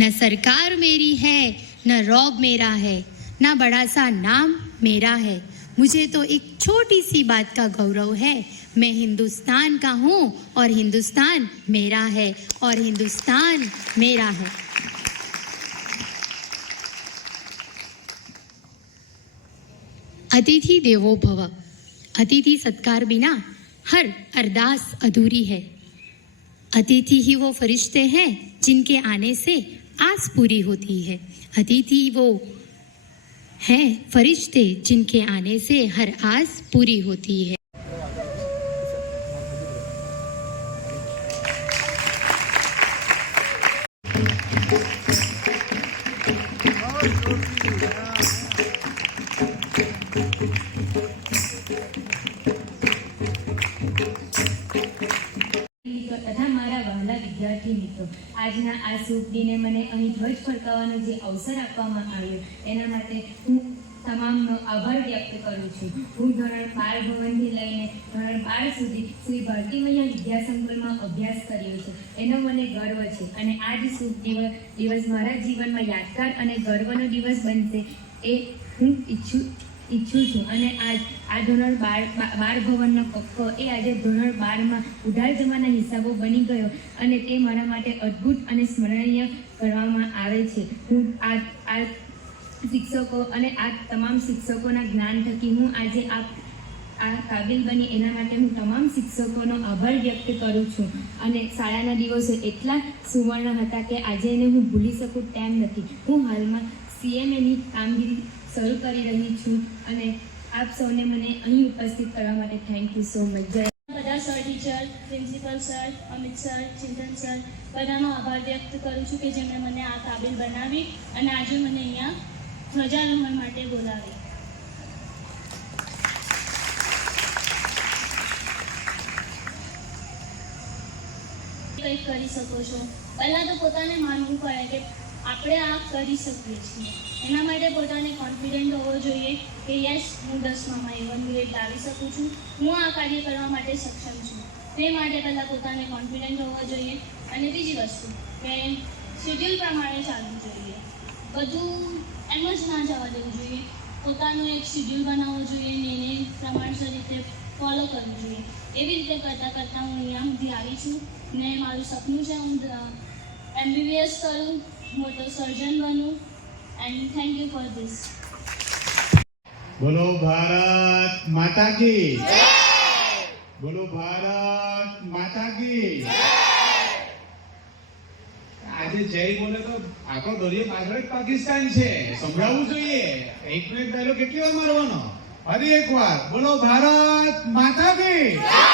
न सरकार मेरी है, न रौब मेरा है, न बड़ा सा नाम मेरा है, मुझे तो एक छोटी सी बात का गौरव है, मैं हिंदुस्तान का हूँ और हिंदुस्तान मेरा है और हिंदुस्तान मेरा है। अतिथि देवो भव। अतिथि सत्कार बिना हर अरदास अधूरी है। अतिथि ही वो फरिश्ते हैं जिनके आने से आस पूरी होती है। अतिथि वो हैं फरिश्ते जिनके आने से हर आस पूरी होती है। તથા મારા વહાલા વિદ્યાર્થી મિત્રો, આજના આ શુભ દિને મને અહીં ધ્વજ ફરકાવવાનો જે અવસર આપવામાં આવ્યો એના માટે હું તમામનો આભાર વ્યક્ત કરું છું. હું ધોરણ 12 ભવનથી લઈને ધોરણ 12 સુધી શ્રી ભારતી મૈયા વિદ્યા સંકુલમાં અભ્યાસ કર્યો છે. એનો મને ગર્વ છે અને આ જ શુભ દિવસ મારા જીવનમાં યાદગાર અને ગર્વનો દિવસ બનશે એ હું ઈચ્છું છું. અને આ ધોરણ 12 ભવનનો કક્કો એ આજે ધોરણ 12માં ઉધાર જમાના હિસાબો બની ગયો અને તે મારા માટે અદ્ભુત અને સ્મરણીય કરવામાં આવે છે. હું આ શિક્ષકો અને આ તમામ શિક્ષકોના જ્ઞાન થકી હું આજે આ કાબિલ બની એના માટે હું તમામ શિક્ષકોનો આભાર વ્યક્ત કરું છું. અને શાળાના દિવસો એટલા સુવર્ણ હતા કે આજે એને હું ભૂલી શકું તેમ નથી. હું હાલમાં CMAની કામગીરી શરૂ કરી રહી છું અને આપ સૌને મને અહીં ઉપસ્થિત કરવા માટે થેન્ક યુ સો મચ. બધા sir, teacher, principal sir, Amit sir, Chintan sir બધાનો આભાર વ્યક્ત કરું છું કે જેમણે મને આ કાબિલ બનાવી અને આજે મને અહીંયા ધ્વજારોહણ માટે બોલાવી. કંઈક કરી શકો છો. પહેલાં તો પોતાને માનવું પડે કે આપણે આ કરી શકીએ છીએ. એના માટે પોતાને કોન્ફિડન્ટ હોવો જોઈએ કે યસ, હું 10માં 1 ગ્રેડ લાવી શકું છું, હું આ કાર્ય કરવા માટે સક્ષમ છું. તે માટે પહેલાં પોતાને કોન્ફિડન્ટ હોવો જોઈએ. અને બીજી વસ્તુ કે શેડ્યુલ પ્રમાણે ચાલવું જોઈએ. બધું એમ જ ના જવા દેવું જોઈએ. પોતાનું એક શેડ્યુલ બનાવવું જોઈએ ને એને પ્રમાણસર રીતે ફોલો કરવું જોઈએ. એવી રીતે કરતાં કરતાં હું અહીંયા સુધી આવી છું ને મારું સપનું છે હું MBBS કરું, મોટો સર્જન બનું. And thank you for this. બોલો ભારત માતા કી જય. બોલો ભારત માતા કી જય. આજે જય બોલે તો આખો દરિયો પાછળ પાકિસ્તાન છે, સંભળાવવું જોઈએ. એકનો એક ડાયલોગ કેટલી વાર મારવાનો? ફરી એક વાર બોલો ભારત માતા કી જય.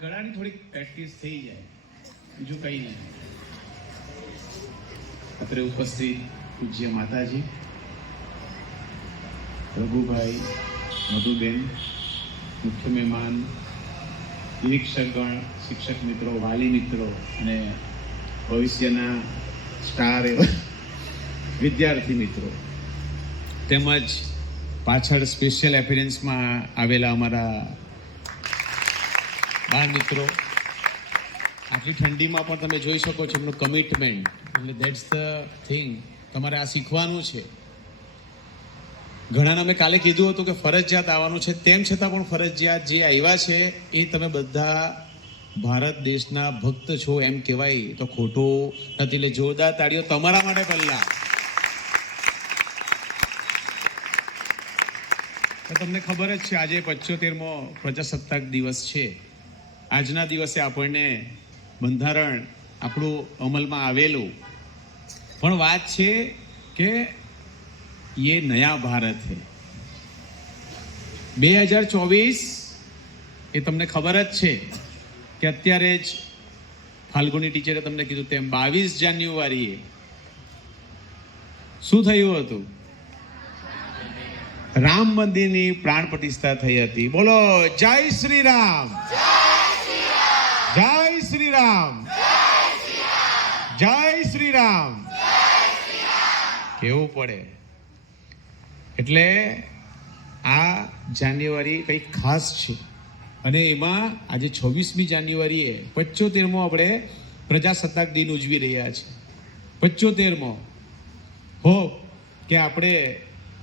ગળાની થોડી પ્રેક્ટિસ થઈ જાય, બીજું કઈ નહીં. અત્રે ઉપસ્થિત પૂજ્ય માતાજી, રઘુભાઈ, મધુબેન, મુખ્ય મહેમાન, નિરીક્ષકગણ, શિક્ષક મિત્રો, વાલી મિત્રો અને ભવિષ્યના સ્ટાર એવા વિદ્યાર્થી મિત્રો, તેમજ પાછળ સ્પેશિયલ એપિયરન્સમાં આવેલા અમારા બાળ મિત્રો, આટલી ઠંડીમાં પણ તમે જોઈ શકો છો એમનું કમિટમેન્ટ. એટલે ધેટ્સ ધ થિંગ, તમારે આ શીખવાનું છે. ઘણાને અમે કાલે કીધું હતું કે ફરજિયાત આવવાનું છે, તેમ છતાં પણ ફરજિયાત જે આવ્યા છે એ તમે બધા ભારત દેશના ભક્ત છો એમ કહેવાય તો ખોટું નથી. એટલે જોરદાર તાળીઓ તમારા માટે પહેલા. તો તમને ખબર જ છે આજે 75મો પ્રજાસત્તાક દિવસ છે. આજના દિવસે આપણને બંધારણ આપણું અમલમાં આવેલું, પણ વાત છે કે ये नया भारत है. 2024 એ તમને ખબર જ છે કે અત્યારે જ ફાલ્ગુની ટીચરે તમને કીધું તેમ 22 જાન્યુઆરીએ શું થયું હતું? રામ મંદિરની પ્રાણ પ્રતિષ્ઠા થઈ હતી. બોલો જય શ્રી રામ, જય શ્રી રામ, જય શ્રી રામ. કેવું પડે. એટલે આ જાન્યુઆરી કંઈક ખાસ છે અને એમાં આજે 26મી જાન્યુઆરીએ 75મો આપણે પ્રજાસત્તાક દિન ઉજવી રહ્યા છે. 75મો હોપ કે આપણે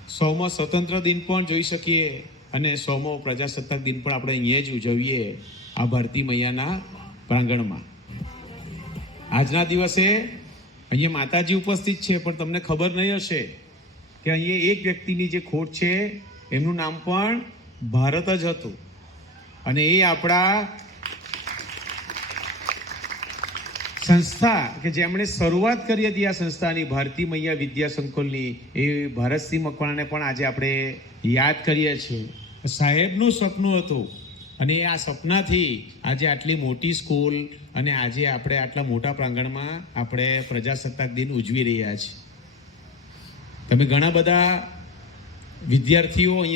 100મો સ્વતંત્ર દિન પણ જોઈ શકીએ અને 100મો પ્રજાસત્તાક દિન પણ આપણે અહીંયા જ ઉજવીએ આ ભારતી મૈયાના પ્રાંગણમાં. આજના દિવસે અહીંયા માતાજી ઉપસ્થિત છે, પણ તમને ખબર નહીં હશે કે અહીંયા એક વ્યક્તિની જે ખોટ છે એમનું નામ પણ ભારત જ હતું, અને એ આપણા સંસ્થા કે જેમણે શરૂઆત કરી હતી આ સંસ્થાની, ભારતી મૈયા વિદ્યા સંકુલની, એ ભારતસિંહ મકવાણાને પણ આજે આપણે યાદ કરીએ છીએ. સાહેબનું સપનું હતું અને આ સપનાથી આજે આટલી મોટી સ્કૂલ અને આજે આપણે આટલા મોટા પ્રાંગણમાં આપણે પ્રજાસત્તાક દિન ઉજવી રહ્યા છીએ. તમે ઘણા બધા વિદ્યાર્થીઓ અહીંયા